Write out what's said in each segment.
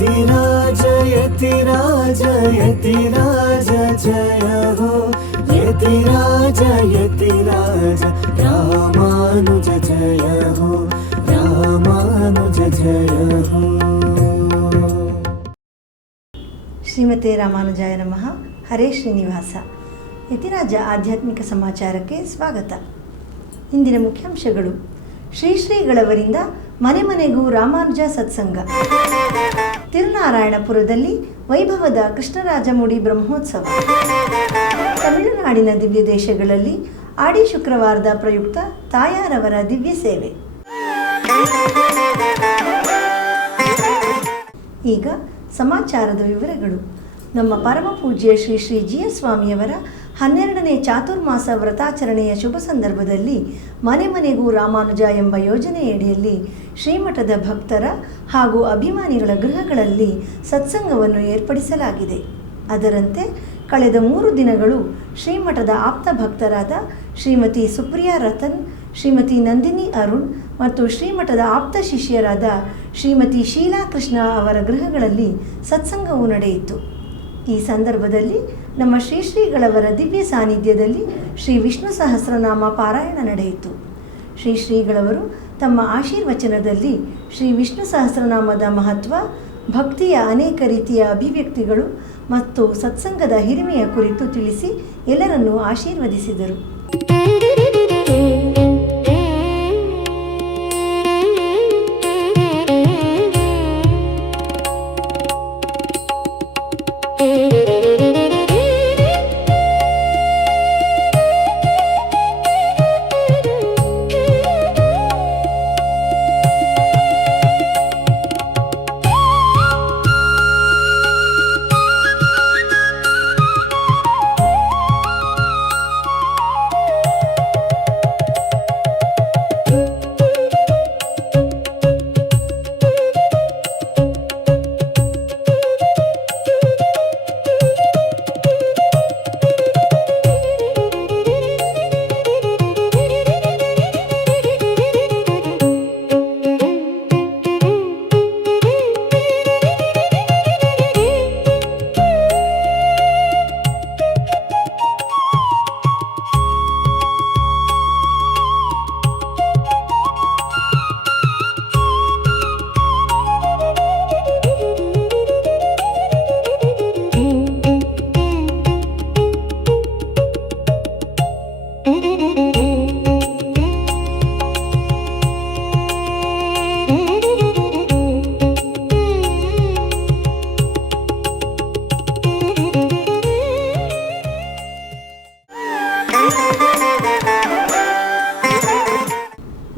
यतिराज यतिराज यतिराज जय हो यतिराज यतिराज रामानुज जय हो रामानुज जय हो। ಶ್ರೀಮತೆ ರಾಮಾನುಜಾಯ ನಮಃ. ಹರೇ ಶ್ರೀನಿವಾಸ. ಯತಿರಾಜ ಆಧ್ಯಾತ್ಮಿಕ ಸಮಾಚಾರಕ್ಕೆ ಸ್ವಾಗತ. ಇಂದಿನ ಮುಖ್ಯಾಂಶಗಳು: ಶ್ರೀಗಳವರಿಂದ ಮನೆ ಮನೆಗೂ ರಾಮಾನುಜ ಸತ್ಸಂಗ. ತಿರುನಾರಾಯಣಪುರದಲ್ಲಿ ವೈಭವದ ಕೃಷ್ಣರಾಜಮುಡಿ ಬ್ರಹ್ಮೋತ್ಸವ. ತಮಿಳುನಾಡಿನ ದಿವ್ಯ ದೇಶಗಳಲ್ಲಿ ಆಡಿ ಶುಕ್ರವಾರದ ಪ್ರಯುಕ್ತ ತಾಯಾರವರ ದಿವ್ಯ ಸೇವೆ. ಈಗ ಸಮಾಚಾರದ ವಿವರಗಳು. ನಮ್ಮ ಪರಮ ಪೂಜ್ಯ ಶ್ರೀ ಶ್ರೀ ಜಿ ಎಸ್ ಸ್ವಾಮಿಯವರ 12ನೇ ಚಾತುರ್ಮಾಸ ವ್ರತಾಚರಣೆಯ ಶುಭ ಸಂದರ್ಭದಲ್ಲಿ ಮನೆ ಮನೆಗೂ ರಾಮಾನುಜ ಎಂಬ ಯೋಜನೆಯಡಿಯಲ್ಲಿ ಶ್ರೀಮಠದ ಭಕ್ತರ ಹಾಗೂ ಅಭಿಮಾನಿಗಳ ಗೃಹಗಳಲ್ಲಿ ಸತ್ಸಂಗವನ್ನು ಏರ್ಪಡಿಸಲಾಗಿದೆ. ಅದರಂತೆ ಕಳೆದ 3 ದಿನಗಳು ಶ್ರೀಮಠದ ಆಪ್ತ ಭಕ್ತರಾದ ಶ್ರೀಮತಿ ಸುಪ್ರಿಯಾ ರತನ್, ಶ್ರೀಮತಿ ನಂದಿನಿ ಅರುಣ್ ಮತ್ತು ಶ್ರೀಮಠದ ಆಪ್ತ ಶಿಷ್ಯರಾದ ಶ್ರೀಮತಿ ಶೀಲಾ ಕೃಷ್ಣ ಅವರ ಗೃಹಗಳಲ್ಲಿ ಸತ್ಸಂಗವು ನಡೆಯಿತು. ಈ ಸಂದರ್ಭದಲ್ಲಿ ನಮ್ಮ ಶ್ರೀಗಳವರ ದಿವ್ಯ ಸಾನ್ನಿಧ್ಯದಲ್ಲಿ ಶ್ರೀ ವಿಷ್ಣು ಸಹಸ್ರನಾಮ ಪಾರಾಯಣ ನಡೆಯಿತು. ಶ್ರೀಗಳವರು ತಮ್ಮ ಆಶೀರ್ವಚನದಲ್ಲಿ ಶ್ರೀ ವಿಷ್ಣು ಸಹಸ್ರನಾಮದ ಮಹತ್ವ, ಭಕ್ತಿಯ ಅನೇಕ ರೀತಿಯ ಅಭಿವ್ಯಕ್ತಿಗಳು ಮತ್ತು ಸತ್ಸಂಗದ ಹಿರಿಮೆಯ ಕುರಿತು ತಿಳಿಸಿ ಎಲ್ಲರನ್ನೂ ಆಶೀರ್ವದಿಸಿದರು.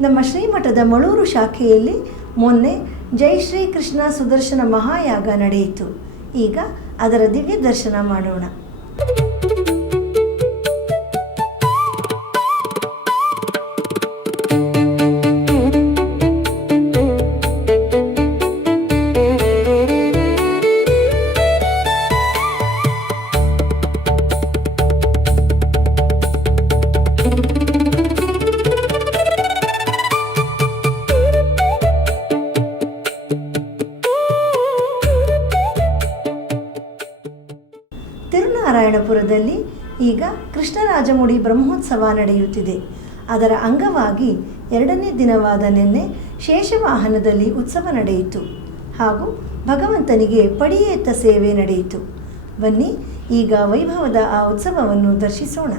ನಮ್ಮ ಶ್ರೀಮಠದ ಮಳೂರು ಶಾಖೆಯಲ್ಲಿ ಮೊನ್ನೆ ಜೈ ಶ್ರೀ ಕೃಷ್ಣ ಸುದರ್ಶನ ಮಹಾಯಾಗ ನಡೆಯಿತು. ಈಗ ಅದರ ದಿವ್ಯ ದರ್ಶನ ಮಾಡೋಣ. ತಿರುನಾರಾಯಣಪುರದಲ್ಲಿ ಈಗ ಕೃಷ್ಣರಾಜಮುಡಿ ಬ್ರಹ್ಮೋತ್ಸವ ನಡೆಯುತ್ತಿದೆ. ಅದರ ಅಂಗವಾಗಿ 2ನೇ ದಿನವಾದ ನಿನ್ನೆ ಶೇಷವಾಹನದಲ್ಲಿ ಉತ್ಸವ ನಡೆಯಿತು ಹಾಗೂ ಭಗವಂತನಿಗೆ ಪಡಿಯೇತ್ತ ಸೇವೆ ನಡೆಯಿತು. ಬನ್ನಿ ಈಗ ವೈಭವದ ಆ ಉತ್ಸವವನ್ನು ದರ್ಶಿಸೋಣ.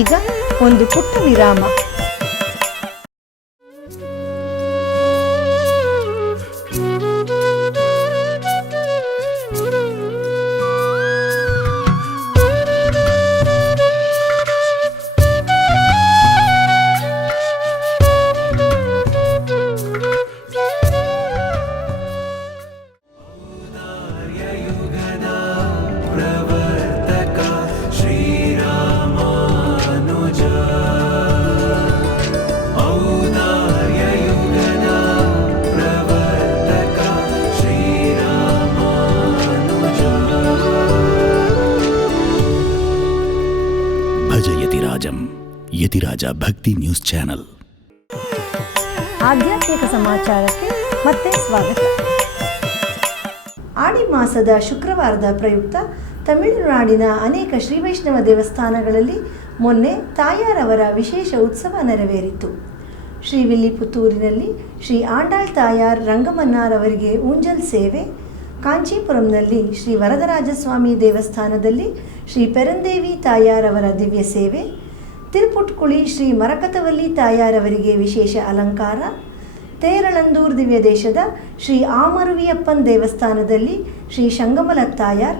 ಈಗ ಒಂದು ಪುಟ್ಟ ವಿರಾಮ. ಸಮಾಜಂ ಯತಿರಾಜ ಭಕ್ತಿ ನ್ಯೂಸ್ ಚಾನೆಲ್. ಆಧ್ಯಾತ್ಮಿಕ ಸಮಾಚಾರಕ್ಕೆ ಮತ್ತೆ ಸ್ವಾಗತ. ಆಡಿ ಮಾಸದ ಶುಕ್ರವಾರದ ಪ್ರಯುಕ್ತ ತಮಿಳುನಾಡಿನ ಅನೇಕ ಶ್ರೀ ವೈಷ್ಣವ ದೇವಸ್ಥಾನಗಳಲ್ಲಿ ಮೊನ್ನೆ ತಾಯಾರವರ ವಿಶೇಷ ಉತ್ಸವ ನೆರವೇರಿತು. ಶ್ರೀವಿಲ್ಲಿಪುತ್ತೂರಿನಲ್ಲಿ ಶ್ರೀ ಆಂಡಾಳ್ ತಾಯಾರ್ ರಂಗಮನ್ನಾರ್ ಅವರಿಗೆ ಊಂಜಲ್ ಸೇವೆ, ಕಾಂಚೀಪುರಂನಲ್ಲಿ ಶ್ರೀ ವರದರಾಜಸ್ವಾಮಿ ದೇವಸ್ಥಾನದಲ್ಲಿ ಶ್ರೀ ಪೆರಂದೇವಿ ತಾಯಾರವರ ದಿವ್ಯ ಸೇವೆ, ತಿರುಪುಟ್ಕುಳಿ ಶ್ರೀ ಮರಕತವಲ್ಲಿ ತಾಯಾರವರಿಗೆ ವಿಶೇಷ ಅಲಂಕಾರ, ತೇರಳಂದೂರ್ ದಿವ್ಯ ದೇಶದ ಶ್ರೀ ಆಮರುವಿಯಪ್ಪನ್ ದೇವಸ್ಥಾನದಲ್ಲಿ ಶ್ರೀ ಶಂಗಮಲ ತಾಯಾರ್,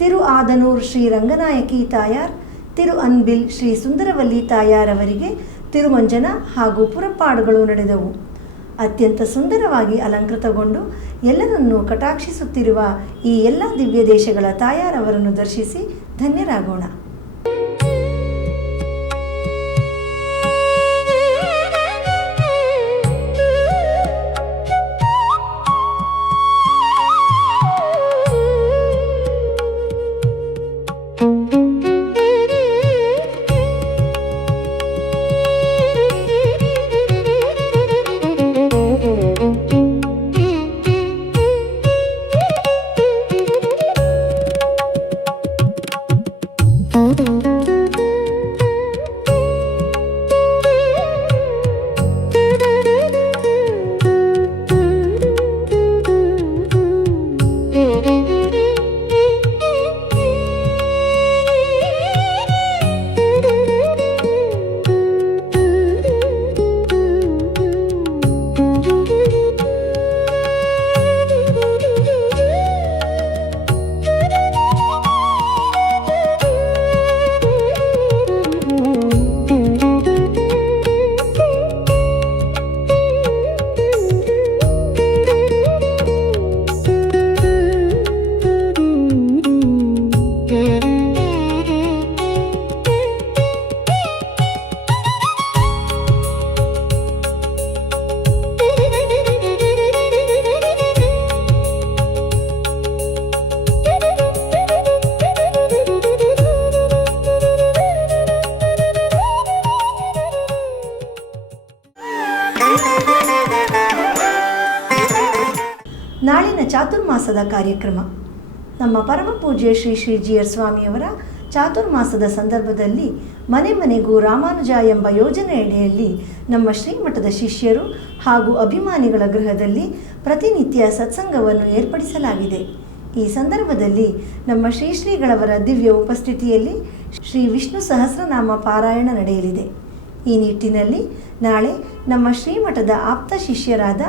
ತಿರು ಆದನೂರ್ ಶ್ರೀ ರಂಗನಾಯಕಿ ತಾಯಾರ್, ತಿರು ಅನ್ಬಿಲ್ ಶ್ರೀ ಸುಂದರವಲ್ಲಿ ತಾಯಾರವರಿಗೆ ತಿರುಮಂಜನ ಹಾಗೂ ಪುರಪಾಡುಗಳು ನಡೆದವು. ಅತ್ಯಂತ ಸುಂದರವಾಗಿ ಅಲಂಕೃತಗೊಂಡು ಎಲ್ಲರನ್ನೂ ಕಟಾಕ್ಷಿಸುತ್ತಿರುವ ಈ ಎಲ್ಲ ದಿವ್ಯ ದೇಶಗಳ ತಾಯಾರವರನ್ನು ದರ್ಶಿಸಿ ಧನ್ಯರಾಗೋಣ. ನಾಳಿನ ಚಾತುರ್ಮಾಸದ ಕಾರ್ಯಕ್ರಮ. ನಮ್ಮ ಪರಮ ಪೂಜ್ಯ ಶ್ರೀ ಶ್ರೀ ಜಿಯರ್ ಸ್ವಾಮಿಯವರ ಚಾತುರ್ಮಾಸದ ಸಂದರ್ಭದಲ್ಲಿ ಮನೆ ಮನೆಗೂ ರಾಮಾನುಜ ಎಂಬ ಯೋಜನೆಯಡಿಯಲ್ಲಿ ನಮ್ಮ ಶ್ರೀಮಠದ ಶಿಷ್ಯರು ಹಾಗೂ ಅಭಿಮಾನಿಗಳ ಗೃಹದಲ್ಲಿ ಪ್ರತಿನಿತ್ಯ ಸತ್ಸಂಗವನ್ನು ಏರ್ಪಡಿಸಲಾಗಿದೆ. ಈ ಸಂದರ್ಭದಲ್ಲಿ ನಮ್ಮ ಶ್ರೀ ಶ್ರೀಗಳವರ ದಿವ್ಯ ಉಪಸ್ಥಿತಿಯಲ್ಲಿ ಶ್ರೀ ವಿಷ್ಣು ಸಹಸ್ರನಾಮ ಪಾರಾಯಣ ನಡೆಯಲಿದೆ. ಈ ನಿಟ್ಟಿನಲ್ಲಿ ನಾಳೆ ನಮ್ಮ ಶ್ರೀಮಠದ ಆಪ್ತ ಶಿಷ್ಯರಾದ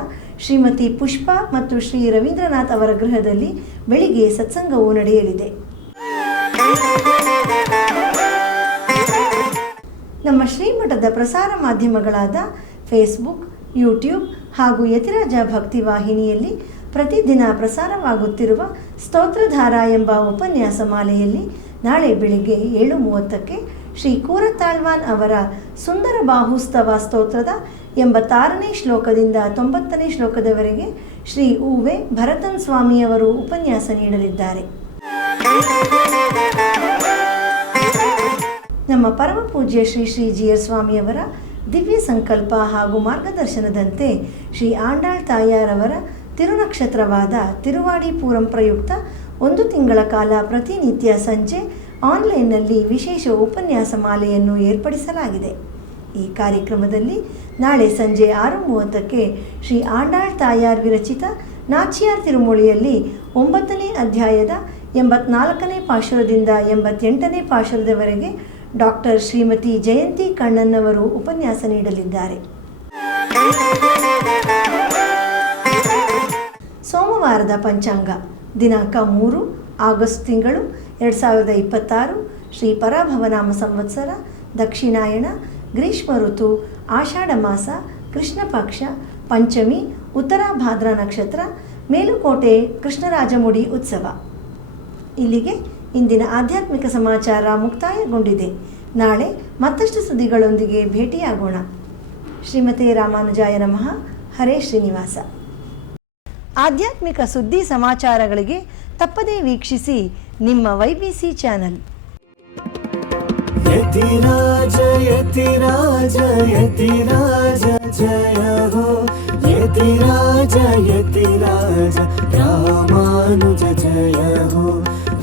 ಶ್ರೀಮತಿ ಪುಷ್ಪ ಮತ್ತು ಶ್ರೀ ರವೀಂದ್ರನಾಥ್ ಅವರ ಗೃಹದಲ್ಲಿ ಬೆಳಿಗ್ಗೆ ಸತ್ಸಂಗವು ನಡೆಯಲಿದೆ. ನಮ್ಮ ಶ್ರೀಮಠದ ಪ್ರಸಾರ ಮಾಧ್ಯಮಗಳಾದ ಫೇಸ್ಬುಕ್, ಯೂಟ್ಯೂಬ್ ಹಾಗೂ ಯತಿರಾಜ ಭಕ್ತಿ ವಾಹಿನಿಯಲ್ಲಿ ಪ್ರತಿದಿನ ಪ್ರಸಾರವಾಗುತ್ತಿರುವ ಸ್ತೋತ್ರಧಾರ ಎಂಬ ಉಪನ್ಯಾಸ ಮಾಲೆಯಲ್ಲಿ ನಾಳೆ ಬೆಳಿಗ್ಗೆ 7:30ಕ್ಕೆ ಶ್ರೀ ಕೂರತಾಳ್ವಾನ್ ಅವರ ಸುಂದರ ಬಾಹುಸ್ತವ ಸ್ತೋತ್ರದ 86ನೇ ಶ್ಲೋಕದಿಂದ 90ನೇ ಶ್ಲೋಕದವರೆಗೆ ಶ್ರೀ ಉವೆ ಭರತನ್ ಸ್ವಾಮಿಯವರು ಉಪನ್ಯಾಸ ನೀಡಲಿದ್ದಾರೆ. ನಮ್ಮ ಪರಮ ಪೂಜ್ಯ ಶ್ರೀ ಶ್ರೀ ಜಿಯರ್ ಸ್ವಾಮಿಯವರ ದಿವ್ಯ ಸಂಕಲ್ಪ ಹಾಗೂ ಮಾರ್ಗದರ್ಶನದಂತೆ ಶ್ರೀ ಆಂಡಾಳ್ ತಾಯಾರವರ ತಿರುನಕ್ಷತ್ರವಾದ ತಿರುವಾಡಿ ಪೂರಂ ಪ್ರಯುಕ್ತ 1 ತಿಂಗಳ ಕಾಲ ಪ್ರತಿನಿತ್ಯ ಸಂಜೆ ಆನ್ಲೈನ್ನಲ್ಲಿ ವಿಶೇಷ ಉಪನ್ಯಾಸ ಮಾಲೆಯನ್ನು ಏರ್ಪಡಿಸಲಾಗಿದೆ. ಈ ಕಾರ್ಯಕ್ರಮದಲ್ಲಿ ನಾಳೆ ಸಂಜೆ 6:30ಕ್ಕೆ ಶ್ರೀ ಆಂಡಾಳ್ ತಾಯಾರ್ ವಿರಚಿತ ನಾಚಿಯಾರ್ ತಿರುಮೊಳಿಯಲ್ಲಿ 9ನೇ ಅಧ್ಯಾಯದ 84ನೇ ಪಾಶುರದಿಂದ 88ನೇ ಪಾಶುರದವರೆಗೆ ಡಾಕ್ಟರ್ ಶ್ರೀಮತಿ ಜಯಂತಿ ಕಣ್ಣನ್ನವರು ಉಪನ್ಯಾಸ ನೀಡಲಿದ್ದಾರೆ. ಸೋಮವಾರದ ಪಂಚಾಂಗ ದಿನಾಂಕ 3 ಆಗಸ್ಟ್ ತಿಂಗಳು 2026 ಶ್ರೀ ಪರಾಭವನಾಮ ಸಂವತ್ಸರ, ದಕ್ಷಿಣಾಯಣ, ಗ್ರೀಷ್ಮ ಋತು, ಆಷಾಢ ಮಾಸ, ಕೃಷ್ಣ ಪಕ್ಷ, ಪಂಚಮಿ, ಉತ್ತರ ಭಾದ್ರಾ ನಕ್ಷತ್ರ, ಮೇಲುಕೋಟೆ ಕೃಷ್ಣರಾಜಮುಡಿ ಉತ್ಸವ. ಇಲ್ಲಿಗೆ ಇಂದಿನ ಆಧ್ಯಾತ್ಮಿಕ ಸಮಾಚಾರ ಮುಕ್ತಾಯಗೊಂಡಿದೆ. ನಾಳೆ ಮತ್ತಷ್ಟು ಸುದ್ದಿಗಳೊಂದಿಗೆ ಭೇಟಿಯಾಗೋಣ. ಶ್ರೀಮತಿ ರಾಮಾನುಜಾಯ ನಮಃ. ಹರೇ ಶ್ರೀನಿವಾಸ. ಆಧ್ಯಾತ್ಮಿಕ ಸುದ್ದಿ ಸಮಾಚಾರಗಳಿಗೆ ತಪ್ಪದೇ ವೀಕ್ಷಿಸಿ ನಿಮ್ಮ YBC ಚಾನಲ್. यतिराज यतिराज यतिराज जय हो यतिराज यतिराज रामानुज जय हो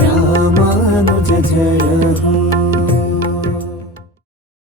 रामानुज जय हो।